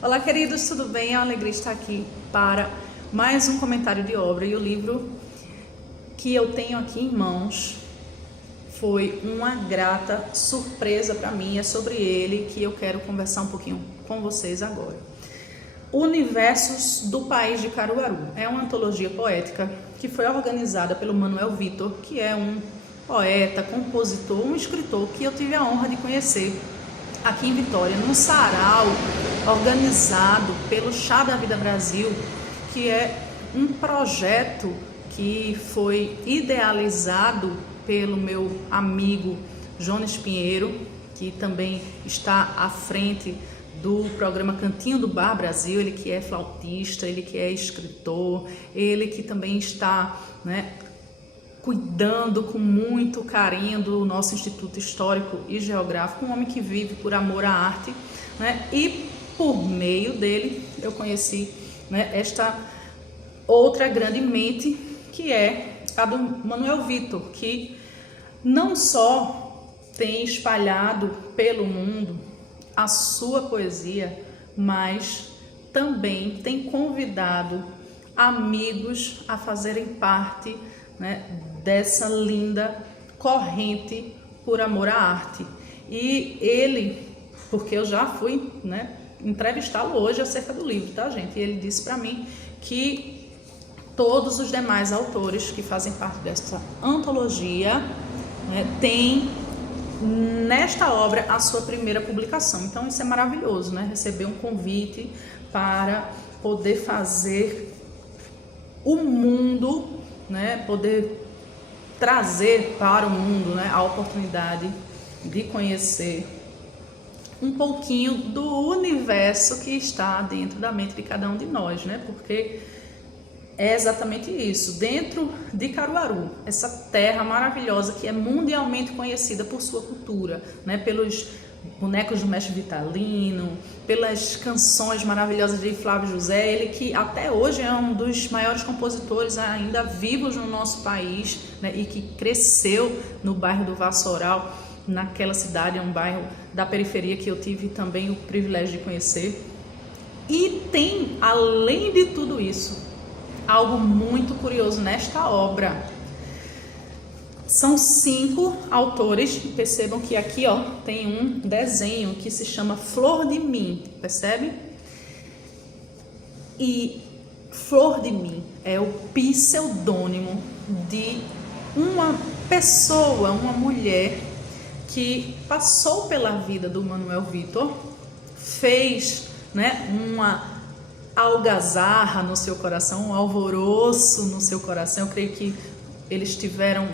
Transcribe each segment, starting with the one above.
Olá, queridos, tudo bem? É uma alegria estar aqui para mais um comentário de obra. E o livro que eu tenho aqui em mãos foi uma grata surpresa para mim. É sobre ele que eu quero conversar um pouquinho com vocês agora. Universos do País de Caruaru é uma antologia poética que foi organizada pelo Manuel Vitor, que é um poeta, compositor, um escritor que eu tive a honra de conhecer aqui em Vitória, num sarau organizado pelo Chá da Vida Brasil, que é um projeto que foi idealizado pelo meu amigo Jones Pinheiro, que também está à frente do programa Cantinho do Bar Brasil, ele que é flautista, ele que é escritor, ele que também está, cuidando com muito carinho do nosso Instituto Histórico e Geográfico, um homem que vive por amor à arte, e por meio dele eu conheci, esta outra grande mente, que é a do Manuel Vitor, que não só tem espalhado pelo mundo a sua poesia, mas também tem convidado amigos a fazerem parte, dessa linda corrente por amor à arte. E ele, porque eu já fui entrevistá-lo hoje acerca do livro, tá, gente? E ele disse para mim que todos os demais autores que fazem parte dessa antologia têm nesta obra a sua primeira publicação. Então isso é maravilhoso, receber um convite para poder fazer o mundo, poder trazer para o mundo, a oportunidade de conhecer um pouquinho do universo que está dentro da mente de cada um de nós, porque é exatamente isso, dentro de Caruaru, essa terra maravilhosa que é mundialmente conhecida por sua cultura, pelos bonecos do Mestre Vitalino, pelas canções maravilhosas de Flávio José, ele que até hoje é um dos maiores compositores ainda vivos no nosso país, e que cresceu no bairro do Vassoural, naquela cidade, é um bairro da periferia que eu tive também o privilégio de conhecer. E tem, além de tudo isso, algo muito curioso nesta obra. São 5 autores, percebam que aqui tem um desenho que se chama Flor de Mim, percebe? E Flor de Mim é o pseudônimo de uma pessoa, uma mulher que passou pela vida do Manuel Vitor, fez uma algazarra no seu coração, um alvoroço no seu coração. Eu creio que eles tiveram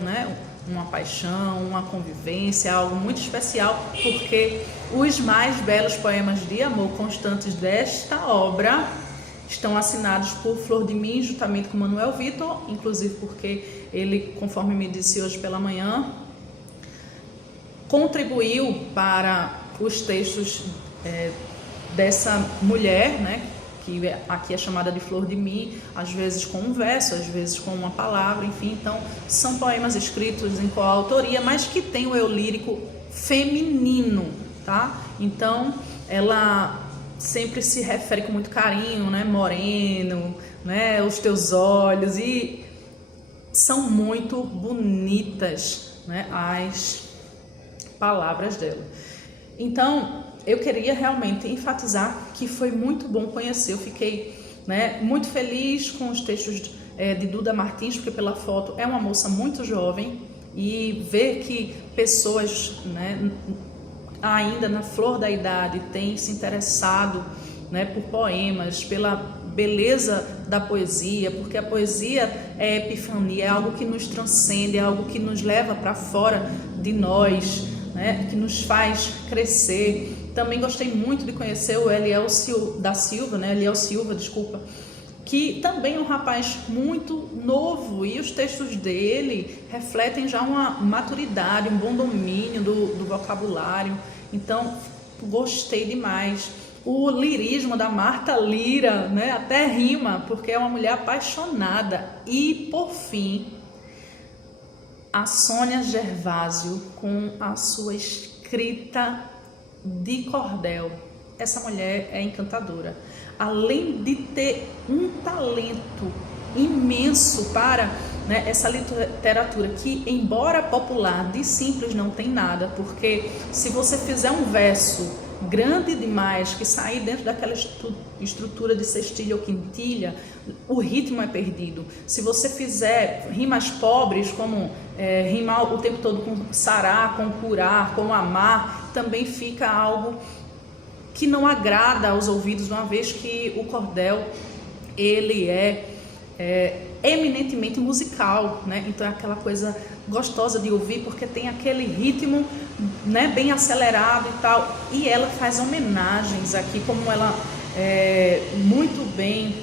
uma paixão, uma convivência, algo muito especial, porque os mais belos poemas de amor constantes desta obra estão assinados por Flor de Mim, juntamente com Manuel Vitor, inclusive porque ele, conforme me disse hoje pela manhã, contribuiu para os textos dessa mulher, que aqui é chamada de Flor de Mim, às vezes com um verso, às vezes com uma palavra, enfim. Então, são poemas escritos em coautoria, mas que tem o eu lírico feminino, tá? Então, ela sempre se refere com muito carinho, moreno, os teus olhos, e são muito bonitas, as palavras dela. Então, eu queria realmente enfatizar que foi muito bom conhecer. Eu fiquei muito feliz com os textos de Duda Martins, porque pela foto é uma moça muito jovem, e ver que pessoas ainda na flor da idade têm se interessado por poemas, pela beleza da poesia, porque a poesia é epifania, é algo que nos transcende, é algo que nos leva para fora de nós, que nos faz crescer. Também gostei muito de conhecer o Eliel Silva, que também é um rapaz muito novo, e os textos dele refletem já uma maturidade, um bom domínio do vocabulário. Então, gostei demais. O lirismo da Marta Lira, até rima, porque é uma mulher apaixonada. E, por fim, a Sônia Gervásio, com a sua escrita de cordel, essa mulher é encantadora. Além de ter um talento imenso para, né, essa literatura que, embora popular, de simples não tem nada, porque se você fizer um verso grande demais, que sair dentro daquela estrutura de cestilha ou quintilha, o ritmo é perdido. Se você fizer rimas pobres, como rimar o tempo todo com sarar, com curar, com amar, também fica algo que não agrada aos ouvidos, uma vez que o cordel ele é eminentemente musical, né? Então é aquela coisa gostosa de ouvir, porque tem aquele ritmo, né, bem acelerado e tal. E ela faz homenagens aqui, como ela muito bem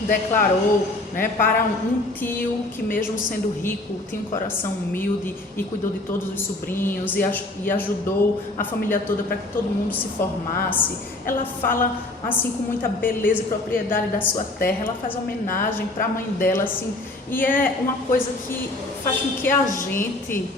declarou, né, para um tio que, mesmo sendo rico, tinha um coração humilde e cuidou de todos os sobrinhos e ajudou a família toda para que todo mundo se formasse. Ela fala assim com muita beleza e propriedade da sua terra. Ela faz homenagem para a mãe dela, assim, e é uma coisa que faz com que a gente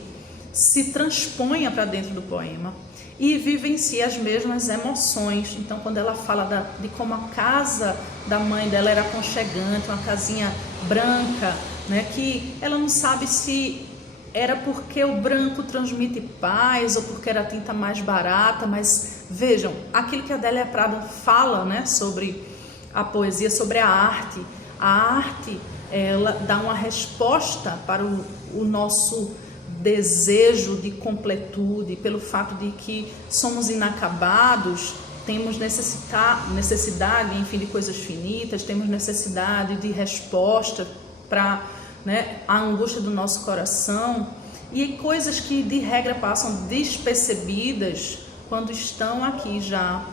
se transponha para dentro do poema e vivencie as mesmas emoções. Então, quando ela fala de como a casa da mãe dela era aconchegante, uma casinha branca, né, que ela não sabe se era porque o branco transmite paz ou porque era a tinta mais barata, mas vejam, aquilo que a Adélia Prado fala, né, sobre a poesia, sobre a arte ela dá uma resposta para o nosso desejo de completude, pelo fato de que somos inacabados, temos necessidade, enfim, de coisas finitas, temos necessidade de resposta para, né, a angústia do nosso coração, e coisas que de regra passam despercebidas quando estão aqui já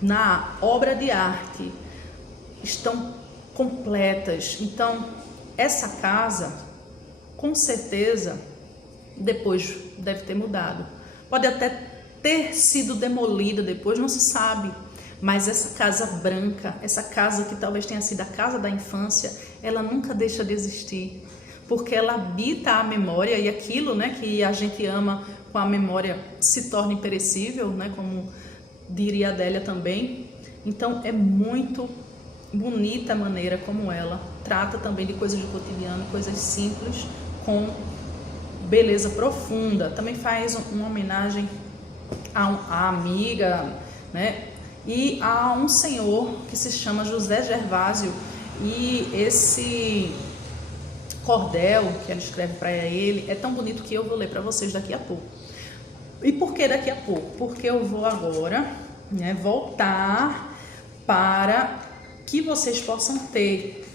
na obra de arte, estão completas. Então, essa casa, com certeza, depois deve ter mudado. Pode até ter sido demolida depois, não se sabe. Mas essa casa branca, essa casa que talvez tenha sido a casa da infância, ela nunca deixa de existir, porque ela habita a memória, e aquilo, né, que a gente ama com a memória se torna imperecível, né, como diria a Adélia também. Então é muito bonita a maneira como ela trata também de coisas do cotidiano, coisas simples, com beleza profunda. Também faz uma homenagem à amiga, né, e a um senhor que se chama José Gervásio, e esse cordel que ela escreve para ele é tão bonito que eu vou ler para vocês daqui a pouco. E por que daqui a pouco? Porque eu vou agora, né, voltar para que vocês possam ter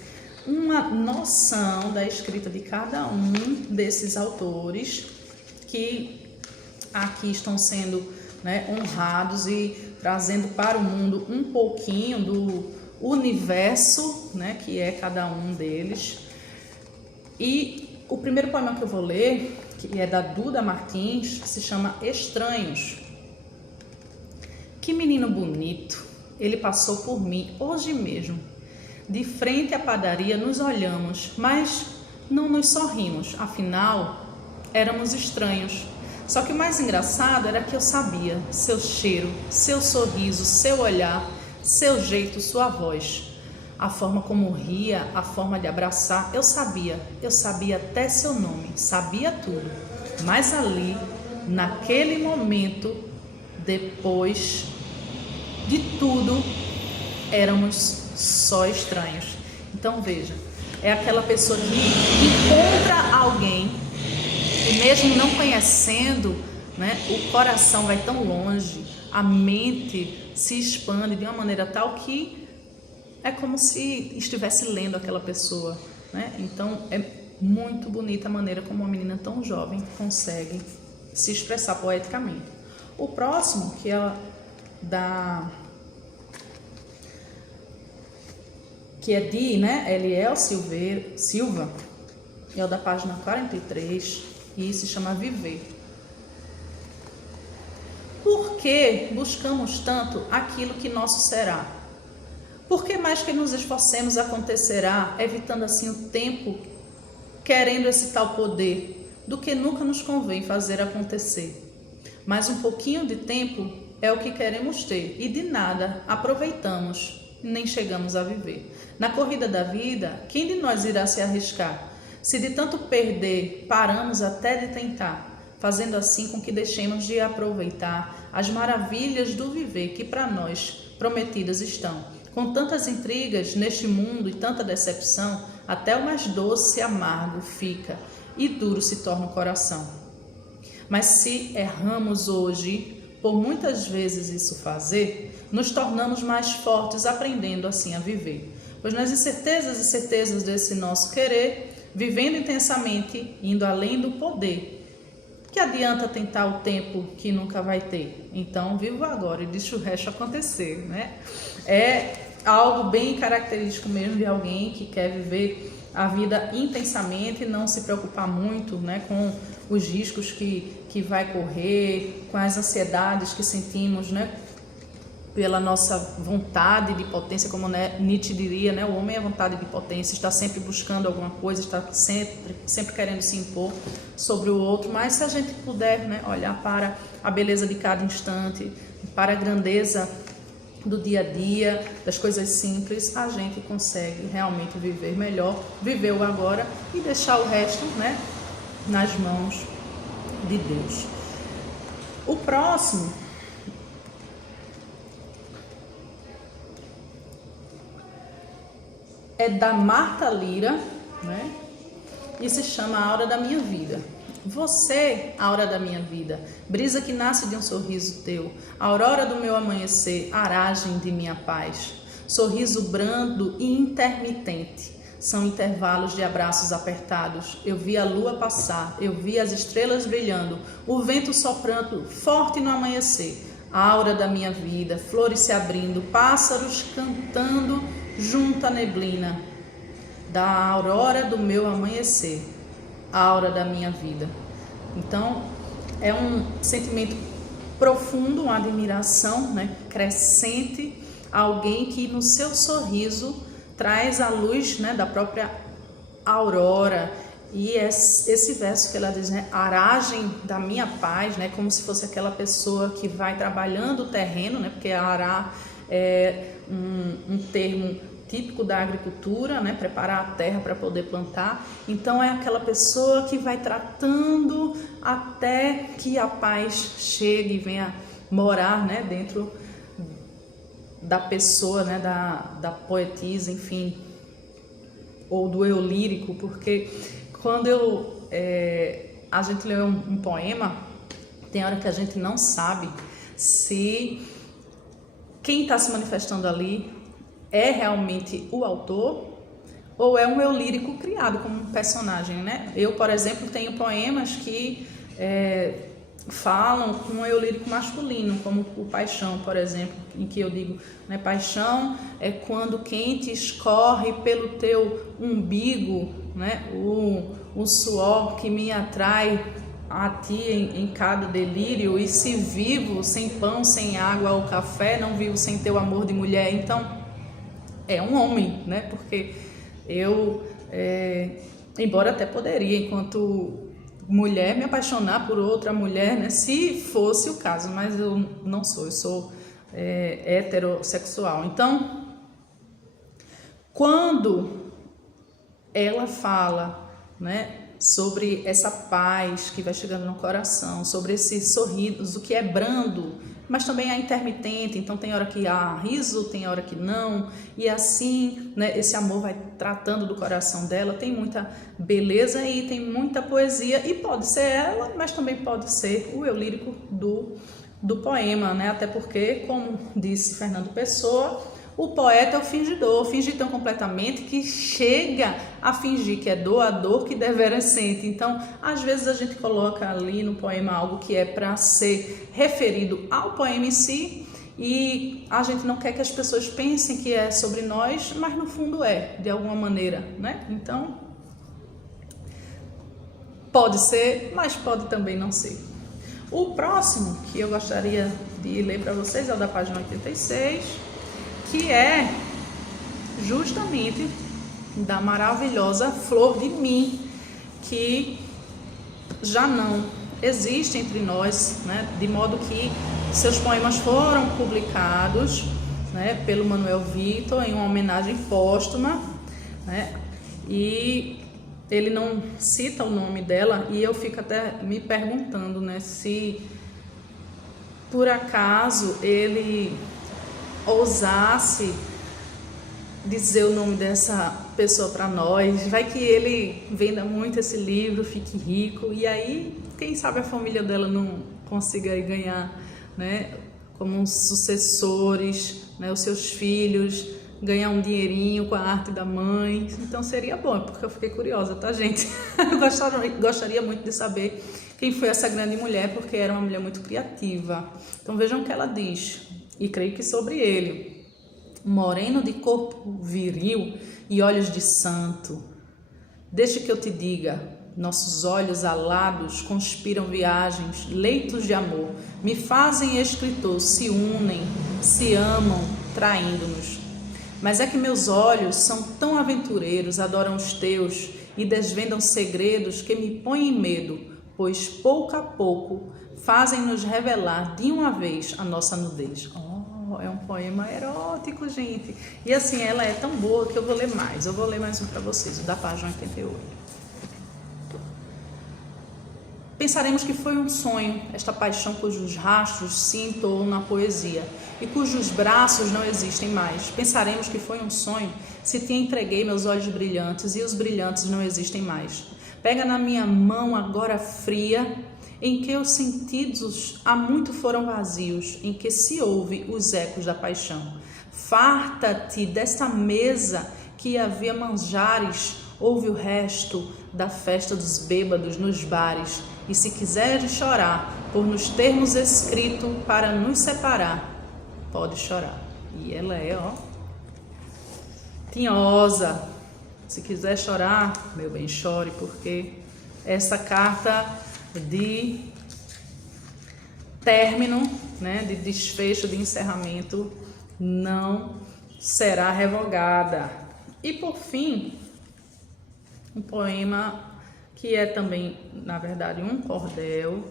uma noção da escrita de cada um desses autores que aqui estão sendo, né, honrados e trazendo para o mundo um pouquinho do universo, né, que é cada um deles. E o primeiro poema que eu vou ler, que é da Duda Martins, se chama Estranhos. Que menino bonito, ele passou por mim hoje mesmo. De frente à padaria nos olhamos, mas não nos sorrimos, afinal éramos estranhos. Só que o mais engraçado era que eu sabia seu cheiro, seu sorriso, seu olhar, seu jeito, sua voz, a forma como ria, a forma de abraçar. Eu sabia até seu nome, sabia tudo. Mas ali, naquele momento, depois de tudo, éramos só estranhos. Então veja, é aquela pessoa que encontra alguém e mesmo não conhecendo, né, o coração vai tão longe, a mente se expande de uma maneira tal que é como se estivesse lendo aquela pessoa, né? Então é muito bonita a maneira como uma menina tão jovem consegue se expressar poeticamente. O próximo, que é de, né, Eliel Silva, é o da página 43 e se chama Viver. Por que buscamos tanto aquilo que nosso será? Por que mais que nos esforcemos acontecerá, evitando assim o tempo, querendo esse tal poder, do que nunca nos convém fazer acontecer? Mas um pouquinho de tempo é o que queremos ter e de nada aproveitamos nem chegamos a viver. Na corrida da vida, quem de nós irá se arriscar? Se de tanto perder paramos até de tentar, fazendo assim com que deixemos de aproveitar as maravilhas do viver que para nós prometidas estão. Com tantas intrigas neste mundo e tanta decepção, até o mais doce e amargo fica e duro se torna o coração. Mas se erramos hoje, por muitas vezes isso fazer, nos tornamos mais fortes, aprendendo assim a viver. Pois nas incertezas e certezas desse nosso querer, vivendo intensamente, indo além do poder, que adianta tentar o tempo que nunca vai ter? Então, vivo agora e deixa o resto acontecer, né? É algo bem característico mesmo de alguém que quer viver a vida intensamente e não se preocupar muito, né, com os riscos que vai correr, com as ansiedades que sentimos, né, pela nossa vontade de potência, como Nietzsche diria, né, o homem é vontade de potência, está sempre buscando alguma coisa, está sempre querendo se impor sobre o outro, mas se a gente puder, né, olhar para a beleza de cada instante, para a grandeza do dia a dia, das coisas simples, a gente consegue realmente viver melhor, viver o agora e deixar o resto, né, nas mãos de Deus. O próximo é da Marta Lira, né, e se chama A Hora da Minha Vida. Você, aura da minha vida, brisa que nasce de um sorriso teu, aurora do meu amanhecer, aragem de minha paz, sorriso brando e intermitente, são intervalos de abraços apertados. Eu vi a lua passar, eu vi as estrelas brilhando, o vento soprando forte no amanhecer, aura da minha vida, flores se abrindo, pássaros cantando junto à neblina, da aurora do meu amanhecer, a aura da minha vida. Então, é um sentimento profundo, uma admiração, né, crescente, alguém que no seu sorriso traz a luz, né, da própria aurora. E esse verso que ela diz, né, aragem da minha paz, né, como se fosse aquela pessoa que vai trabalhando o terreno, né, porque arar é um termo típico da agricultura, né, preparar a terra para poder plantar. Então é aquela pessoa que vai tratando até que a paz chegue e venha morar, né, dentro da pessoa, né, da poetisa, enfim, ou do eu lírico, porque quando a gente lê um poema, tem hora que a gente não sabe se quem está se manifestando ali é realmente o autor ou é um eu lírico criado como um personagem, né? Eu, por exemplo, tenho poemas que falam com um eu lírico masculino, como o Paixão, por exemplo, em que eu digo, né, paixão é quando quente escorre pelo teu umbigo, né, o suor que me atrai a ti em cada delírio, e se vivo sem pão, sem água ou café, não vivo sem teu amor de mulher. Então, é um homem, né? Porque eu, embora até poderia, enquanto mulher, me apaixonar por outra mulher, né? Se fosse o caso, mas eu não sou, eu sou heterossexual. Então, quando ela fala, né, sobre essa paz que vai chegando no coração, sobre esse sorriso que é brando, mas também é intermitente, então tem hora que há riso, tem hora que não, e assim, né, esse amor vai tratando do coração dela, tem muita beleza e tem muita poesia, e pode ser ela, mas também pode ser o eu lírico do poema, né, até porque, como disse Fernando Pessoa, o poeta é o fingidor, finge tão completamente que chega a fingir que é doador que deveras sente. Então, às vezes a gente coloca ali no poema algo que é para ser referido ao poema em si, e a gente não quer que as pessoas pensem que é sobre nós, mas no fundo é, de alguma maneira, né? Então, pode ser, mas pode também não ser. O próximo que eu gostaria de ler para vocês é o da página 86, que é justamente da maravilhosa Flor de Mim, que já não existe entre nós, né? De modo que Seus poemas foram publicados, né, pelo Manuel Vitor em uma homenagem póstuma, né, e ele não cita o nome dela, e eu fico até me perguntando, né, se por acaso ele ousasse dizer o nome dessa pessoa para nós, vai que ele venda muito esse livro, fique rico, e aí quem sabe a família dela não consiga aí ganhar, né, como sucessores, né, os seus filhos, ganhar um dinheirinho com a arte da mãe. Então seria bom, porque eu fiquei curiosa, tá, gente? Eu gostaria muito de saber quem foi essa grande mulher, porque era uma mulher muito criativa. Então vejam o que ela diz, e creio que sobre ele: moreno de corpo viril e olhos de santo, deixe que eu te diga, nossos olhos alados conspiram viagens, leitos de amor, me fazem escritor, se unem, se amam, traindo-nos. Mas é que meus olhos são tão aventureiros, adoram os teus e desvendam segredos que me põem em medo, pois pouco a pouco fazem-nos revelar de uma vez a nossa nudez. É um poema erótico, gente. E assim, ela é tão boa que eu vou ler mais. Eu vou ler mais um para vocês, o da página 88. Pensaremos que foi um sonho, esta paixão cujos rastros se entoam na poesia e cujos braços não existem mais. Pensaremos que foi um sonho se te entreguei meus olhos brilhantes e os brilhantes não existem mais. Pega na minha mão agora fria, em que os sentidos há muito foram vazios, em que se ouve os ecos da paixão. Farta-te desta mesa que havia manjares, ouve o resto da festa dos bêbados nos bares, e se quiseres chorar, por nos termos escrito para nos separar, pode chorar. E ela é, ó, tinhosa. Se quiser chorar, meu bem, chore, porque essa carta de término, né, de desfecho, de encerramento, não será revogada. E por fim, um poema que é também, na verdade, um cordel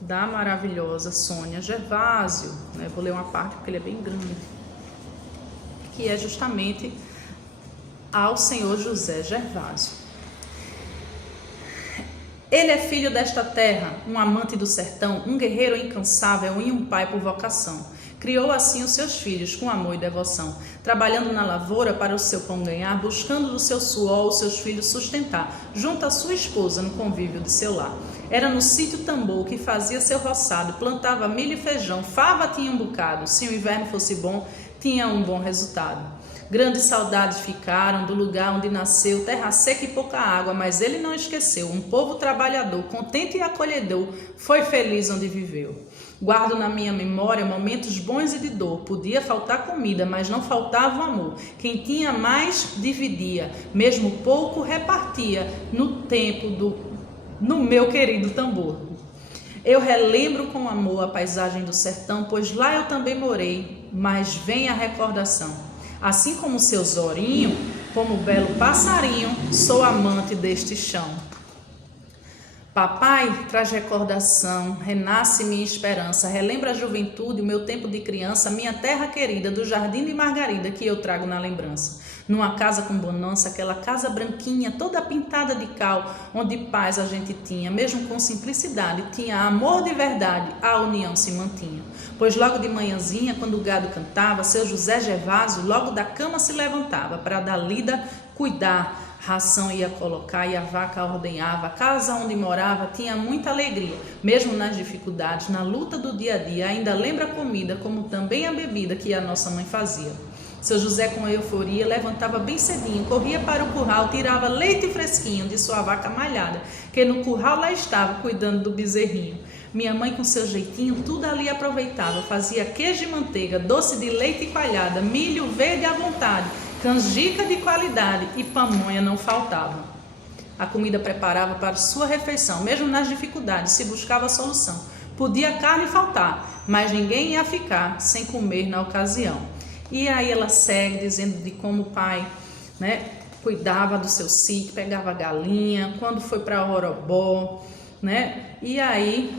da maravilhosa Sônia Gervásio, né? Vou ler uma parte porque ele é bem grande, que é justamente ao senhor José Gervásio. Ele é filho desta terra, um amante do sertão, um guerreiro incansável e um pai por vocação. Criou assim os seus filhos com amor e devoção, trabalhando na lavoura para o seu pão ganhar, buscando do seu suor os seus filhos sustentar, junto à sua esposa no convívio de seu lar. Era no sítio Tambor que fazia seu roçado, plantava milho e feijão, fava tinha um bocado, se o inverno fosse bom, tinha um bom resultado. Grandes saudades ficaram do lugar onde nasceu, terra seca e pouca água, mas ele não esqueceu. Um povo trabalhador, contente e acolhedor, foi feliz onde viveu. Guardo na minha memória momentos bons e de dor. Podia faltar comida, mas não faltava o amor. Quem tinha mais, dividia. Mesmo pouco, repartia no meu querido tambor. Eu relembro com amor a paisagem do sertão, pois lá eu também morei, mas vem a recordação. Assim como seu Zorinho, como belo passarinho, sou amante deste chão. Papai traz recordação, renasce minha esperança, relembra a juventude, o meu tempo de criança, minha terra querida, do jardim de Margarida que eu trago na lembrança. Numa casa com bonança, aquela casa branquinha, toda pintada de cal, onde paz a gente tinha, mesmo com simplicidade, tinha amor de verdade, a união se mantinha. Pois logo de manhãzinha, quando o gado cantava, seu José Gervásio logo da cama se levantava, para da lida cuidar, ração ia colocar e a vaca ordenhava. A casa onde morava tinha muita alegria, mesmo nas dificuldades, na luta do dia a dia, ainda lembra a comida, como também a bebida que a nossa mãe fazia. Seu José, com euforia, levantava bem cedinho, corria para o curral, tirava leite fresquinho de sua vaca malhada, que no curral lá estava, cuidando do bezerrinho. Minha mãe, com seu jeitinho, tudo ali aproveitava, fazia queijo e manteiga, doce de leite e coalhada, milho verde à vontade, canjica de qualidade e pamonha não faltava. A comida preparava para sua refeição, mesmo nas dificuldades, se buscava a solução. Podia a carne faltar, mas ninguém ia ficar sem comer na ocasião. E aí ela segue dizendo de como o pai, né, cuidava do seu sítio, pegava galinha, quando foi para Orobó, né? E aí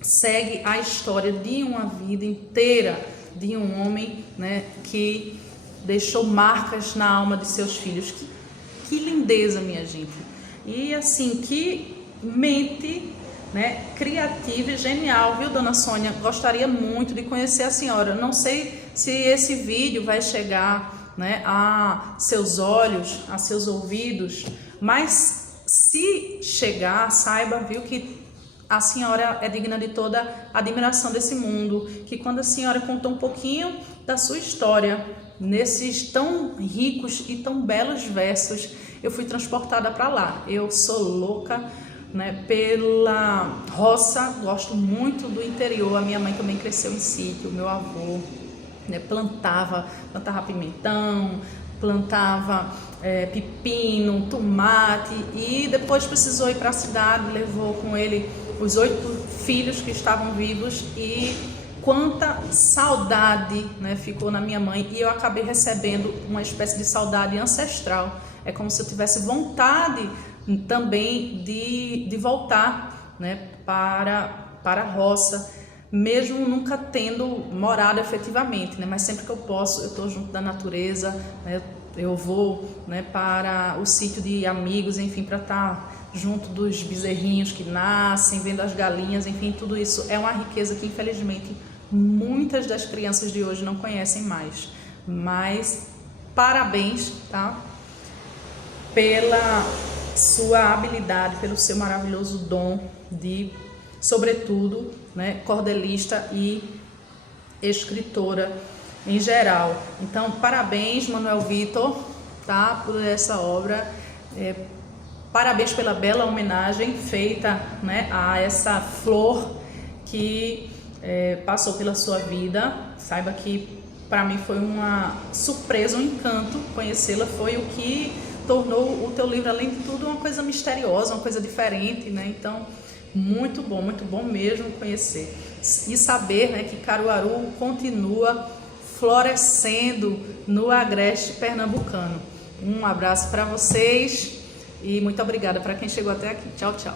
segue a história de uma vida inteira de um homem, né, que deixou marcas na alma de seus filhos. Que lindeza, minha gente. E assim, que mente, né, criativa e genial, viu, dona Sônia? Gostaria muito de conhecer a senhora. Não sei se esse vídeo vai chegar, né, a seus olhos, a seus ouvidos, mas se chegar, saiba, viu, que a senhora é digna de toda a admiração desse mundo, que quando a senhora contou um pouquinho da sua história, nesses tão ricos e tão belos versos, eu fui transportada para lá. Eu sou louca, né, pela roça, gosto muito do interior. A minha mãe também cresceu em sítio, meu avô, né, plantava pimentão, plantava pepino, tomate, e depois precisou ir para a cidade, levou com ele os 8 filhos que estavam vivos, e quanta saudade, né, ficou na minha mãe, e eu acabei recebendo uma espécie de saudade ancestral. É como se eu tivesse vontade também de voltar, né, para a roça, mesmo nunca tendo morado efetivamente, né, mas sempre que eu posso, eu estou junto da natureza, né, eu vou, né, para o sítio de amigos, enfim, para estar junto dos bezerrinhos que nascem, vendo as galinhas, enfim, tudo isso é uma riqueza que infelizmente muitas das crianças de hoje não conhecem mais. Mas parabéns, tá? Pela sua habilidade, pelo seu maravilhoso dom de, sobretudo, né, cordelista e escritora em geral. Então, parabéns, Manuel Vitor, tá, por essa obra. Parabéns pela bela homenagem feita, né, a essa flor que passou pela sua vida. Saiba que para mim foi uma surpresa, um encanto conhecê-la. Foi o que tornou o teu livro, além de tudo, uma coisa misteriosa, uma coisa diferente, né? Então, muito bom mesmo conhecer e saber, né, que Caruaru continua florescendo no agreste pernambucano. Um abraço para vocês e muito obrigada para quem chegou até aqui. Tchau, tchau.